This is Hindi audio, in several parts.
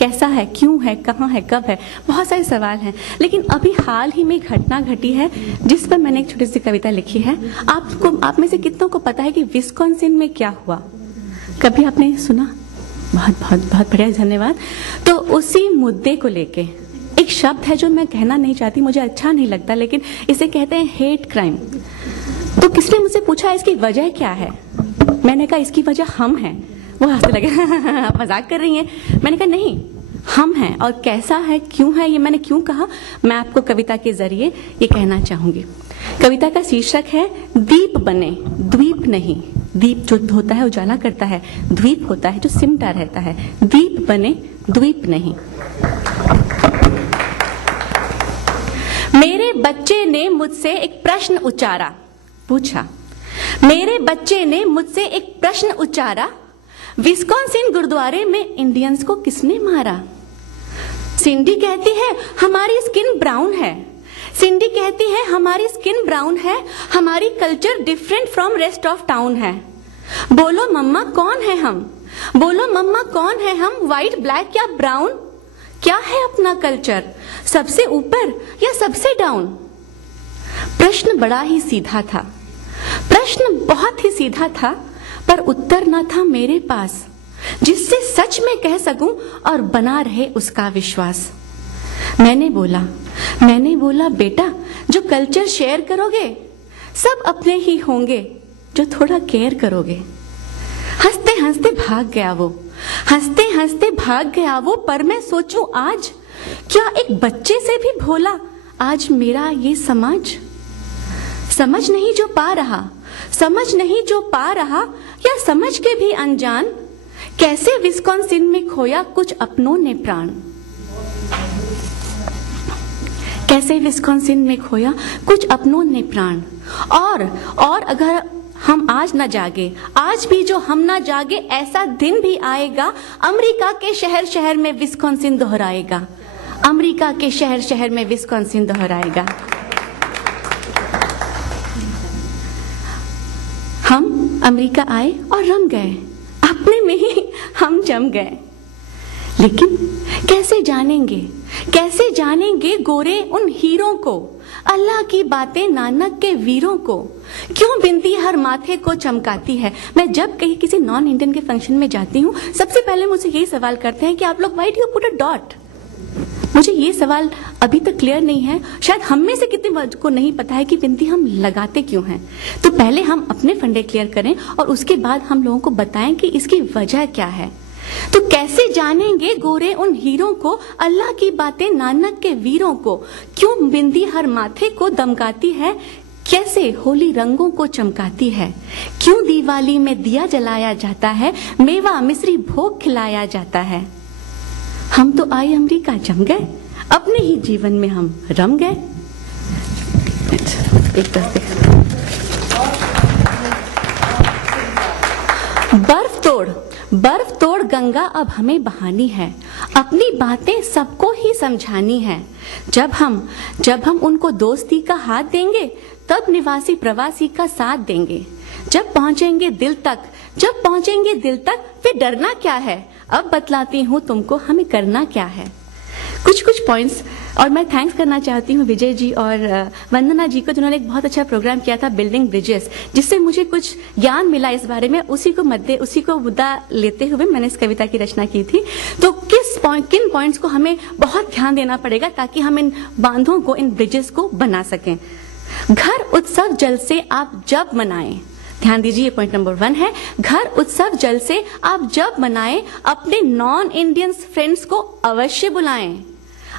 कैसा है, क्यों है, कहाँ है, कब है, बहुत सारे सवाल हैं। लेकिन अभी हाल ही में एक घटना घटी है जिस पर मैंने एक छोटी सी कविता लिखी है। आप में से कितनों को पता है कि विस्कॉन्सिन में क्या हुआ? कभी आपने सुना? बहुत बहुत बहुत बढ़िया, धन्यवाद। तो उसी मुद्दे को लेके एक शब्द है जो मैं कहना नहीं चाहती, मुझे अच्छा नहीं लगता, लेकिन इसे कहते हैं हेट क्राइम। तो किसने मुझसे पूछा इसकी वजह क्या है? मैंने कहा इसकी वजह हम हैं। वो हंसने लगे, आप मजाक कर रही हैं। मैंने कहा नहीं, हम हैं। और कैसा है, क्यों है, ये मैंने क्यों कहा, मैं आपको कविता के जरिए ये कहना चाहूंगी। कविता का शीर्षक है दीप बने द्वीप नहीं। दीप जो होता है उजाला करता है, द्वीप होता है जो सिमटा रहता है। दीप बने द्वीप नहीं। मेरे बच्चे ने मुझसे एक प्रश्न उच्चारा, पूछा। मेरे बच्चे ने मुझसे एक प्रश्न उच्चारा, विस्कॉन्सिन गुरुद्वारे में इंडियंस को किसने मारा? सिंडी कहती है हमारी स्किन ब्राउन है। सिंडी कहती है हमारी स्किन ब्राउन है, हमारी culture different from rest of town है। बोलो मम्मा कौन है हम? बोलो मम्मा कौन है हम? व्हाइट, ब्लैक या ब्राउन? क्या है अपना कल्चर, सबसे ऊपर या सबसे डाउन? प्रश्न बड़ा ही सीधा था, प्रश्न बहुत ही सीधा था, पर उत्तर न था मेरे पास जिससे सच में कह सकूं और बना रहे उसका विश्वास। मैंने बोला बेटा, जो कल्चर शेयर करोगे सब अपने ही होंगे जो थोड़ा केयर करोगे। हंसते हंसते भाग गया वो, हंसते हंसते भाग गया वो। पर मैं सोचूं आज, क्या एक बच्चे से भी भोला आज मेरा ये समाज? समझ नहीं जो पा रहा, समझ नहीं जो पा रहा, या समझ के भी अनजान, कैसे विस्कॉन्सिन में खोया कुछ अपनों ने प्राण। कैसे विस्कॉन्सिन में खोया कुछ अपनों ने प्राण। और अगर हम आज न जागे, आज भी जो हम न जागे, ऐसा दिन भी आएगा अमेरिका के शहर शहर में विस्कॉन्सिन दोहराएगा। अमेरिका के शहर शहर में विस्कॉन्सिन दोहराएगा। हम अमेरिका आए और रम गए, अपने में ही हम जम गए। लेकिन कैसे जानेंगे गोरे उन हीरों को, अल्लाह की बातें नानक के वीरों को? क्यों बिंदी हर माथे को चमकाती है? मैं जब कहीं किसी नॉन इंडियन के फंक्शन में जाती हूँ, सबसे पहले मुझसे यही सवाल करते हैं कि आप लोग why do you put a dot? मुझे ये सवाल अभी तक क्लियर नहीं है। शायद हम में से कितने को नहीं पता है कि बिंदी हम लगाते क्यों हैं। तो पहले हम अपने फंडे क्लियर करें और उसके बाद हम लोगों को बताएं कि इसकी वजह क्या है। तो कैसे जानेंगे गोरे उन हीरों को, अल्लाह की बातें नानक के वीरों को? क्यों बिंदी हर माथे को दमकाती है, कैसे होली रंगों को चमकाती है? क्यों दिवाली में दिया जलाया जाता है, मेवा मिश्री भोग खिलाया जाता है? हम तो आए अमेरिका जम गए, अपने ही जीवन में हम रम गए। बर्फ तोड़ गंगा अब हमें बहानी है, अपनी बातें सबको ही समझानी है। जब हम उनको दोस्ती का हाथ देंगे, तब निवासी प्रवासी का साथ देंगे। जब पहुंचेंगे दिल तक फिर डरना क्या है? अब बतलाती हूँ तुमको हमें करना क्या है। कुछ पॉइंट्स, और मैं थैंक्स करना चाहती हूँ विजय जी और वंदना जी को, जिन्होंने एक बहुत अच्छा प्रोग्राम किया था बिल्डिंग ब्रिजेस, जिससे मुझे कुछ ज्ञान मिला इस बारे में। उसी को मुद्दा लेते हुए मैंने इस कविता की रचना की थी। तो किन पॉइंट्स को हमें बहुत ध्यान देना पड़ेगा ताकि हम इन बांधों को, इन ब्रिजेस को बना सकें। घर उत्सव जल से आप जब मनाएं, ध्यान दीजिए, ये पॉइंट नंबर 1 है। घर उत्सव जल से आप जब मनाएं, अपने नॉन इंडियंस फ्रेंड्स को अवश्य बुलाएं।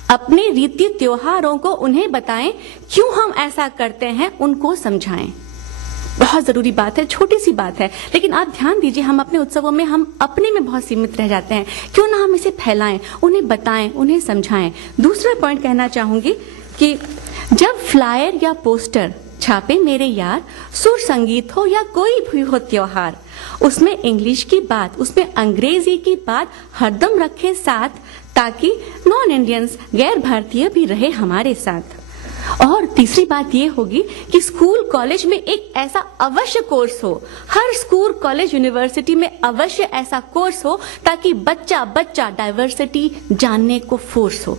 अपने रीति त्योहारों को उन्हें बताएं, क्यों हम ऐसा करते हैं उनको समझाएं। बहुत जरूरी बात है, छोटी सी बात है, लेकिन आप ध्यान दीजिए, हम अपने उत्सवों में हम अपने में बहुत सीमित रह जाते हैं। क्यों ना हम इसे फैलाएं, उन्हें बताएं, उन्हें समझाएं। दूसरा पॉइंट कहना चाहूंगी कि जब फ्लायर या पोस्टर छापे मेरे यार, सुर संगीत हो या कोई भी हो त्योहार, उसमें इंग्लिश की बात, उसमें अंग्रेजी की बात हरदम रखें साथ, ताकि नॉन इंडियंस, गैर भारतीय भी रहे हमारे साथ। और तीसरी बात ये होगी कि स्कूल कॉलेज में एक ऐसा अवश्य कोर्स हो, हर स्कूल कॉलेज यूनिवर्सिटी में अवश्य ऐसा कोर्स हो ताकि बच्चा बच्चा डाइवर्सिटी जानने को फोर्स हो।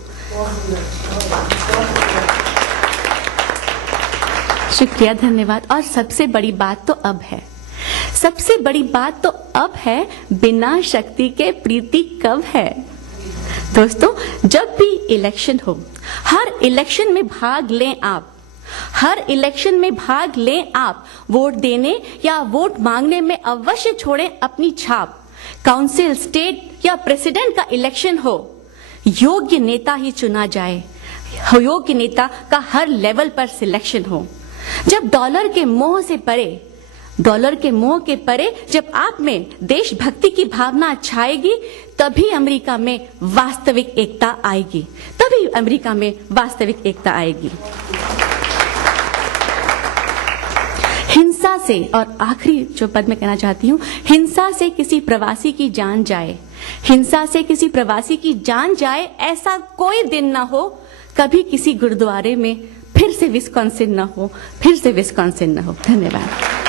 शुक्रिया, धन्यवाद। और सबसे बड़ी बात तो अब है, सबसे बड़ी बात तो अब है, बिना शक्ति के प्रीति कब है। दोस्तों, जब भी इलेक्शन हो, हर इलेक्शन में भाग लें आप, हर इलेक्शन में भाग लें आप। वोट देने या वोट मांगने में अवश्य छोड़ें अपनी छाप। काउंसिल, स्टेट या प्रेसिडेंट का इलेक्शन हो, योग्य नेता ही चुना जाए, योग्य नेता का हर लेवल पर सिलेक्शन हो। जब डॉलर के मोह से परे, डॉलर के मोह के परे जब आप में देशभक्ति की भावना छाएगी, तभी अमेरिका में वास्तविक एकता आएगी, तभी अमेरिका में वास्तविक एकता आएगी। हिंसा से, और आखिरी जो पद मैं कहना चाहती हूँ, हिंसा से किसी प्रवासी की जान जाए, हिंसा से किसी प्रवासी की जान जाए, ऐसा कोई दिन ना हो कभी किसी गुरुद्वारे में फिर से विस्कॉन्सिन न हो, फिर से विस्कॉन्सिन न हो। धन्यवाद।